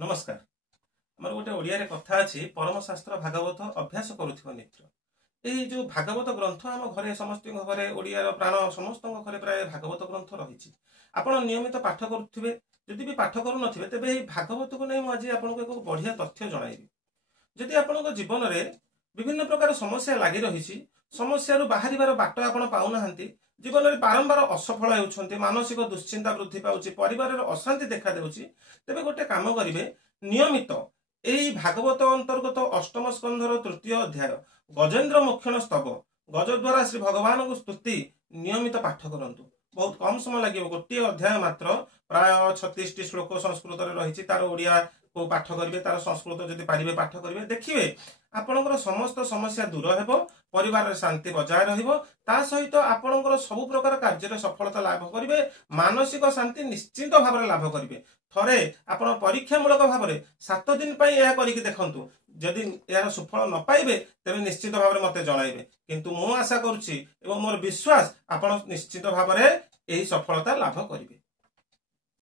नमस्कार। आमर गोटे ओडिया कथा अच्छी परम शास्त्र भागवत अभ्यास करुथिबा मित्र। यही जो भागवत ग्रंथ आम घरे समस्त घरे ओडियार प्राण समस्त घरे प्राय भागवत ग्रंथ रही। आपण नियमित पाठ करुथिबे, जदि भी पाठ करू नथिबे तेबे एही भागवत को नहीं आज आपनको एक बढ़िया तथ्य जणाइबी। जदि आपनको जीवन में विभिन्न प्रकार समस्या लगी रही, समस्या बाहर बाट आपण पाऊनाहांती, जीवन में बारंबार असफल होउछन्ते, मानसिक दुश्चिंता वृद्धि पाउछि, परिवार अशांति देखा देउछि, तेबे गोटे काम करिवे, नियमित एई भागवत अंतर्गत अष्टम स्कंधर तृतीय अध्याय गजेन्द्र मोक्षण स्तव गज द्वारा श्री भगवान को स्तुति नियमित पाठ करंतु। बहुत कम समय लगे, गोटे अध्याय मात्र प्राय 36 श्लोक संस्कृत रही, तार ओडिया को पाठ करेंगे, तार संस्कृत जदि पारे पाठ करेंगे, देखिए आपणकर समस्त समस्या दूर हेबो, परिवार शांति बजाय रहिबो, ता सहित आपणकर सब प्रकार कार्य सफलता लाभ करेंगे, मानसिक शांति निश्चित भाव में लाभ करेंगे। थरे आपण परीक्षामूलक भाव में 7 दिन पर यह करके देखंतु, जदि यार सुफल न पाइबे तेरे निश्चित भाव में मते जणाइबे, किंतु मु आशा करुछि एवं मोर विश्वास आपण निश्चित भाव में यही सफलता लाभ करेंगे।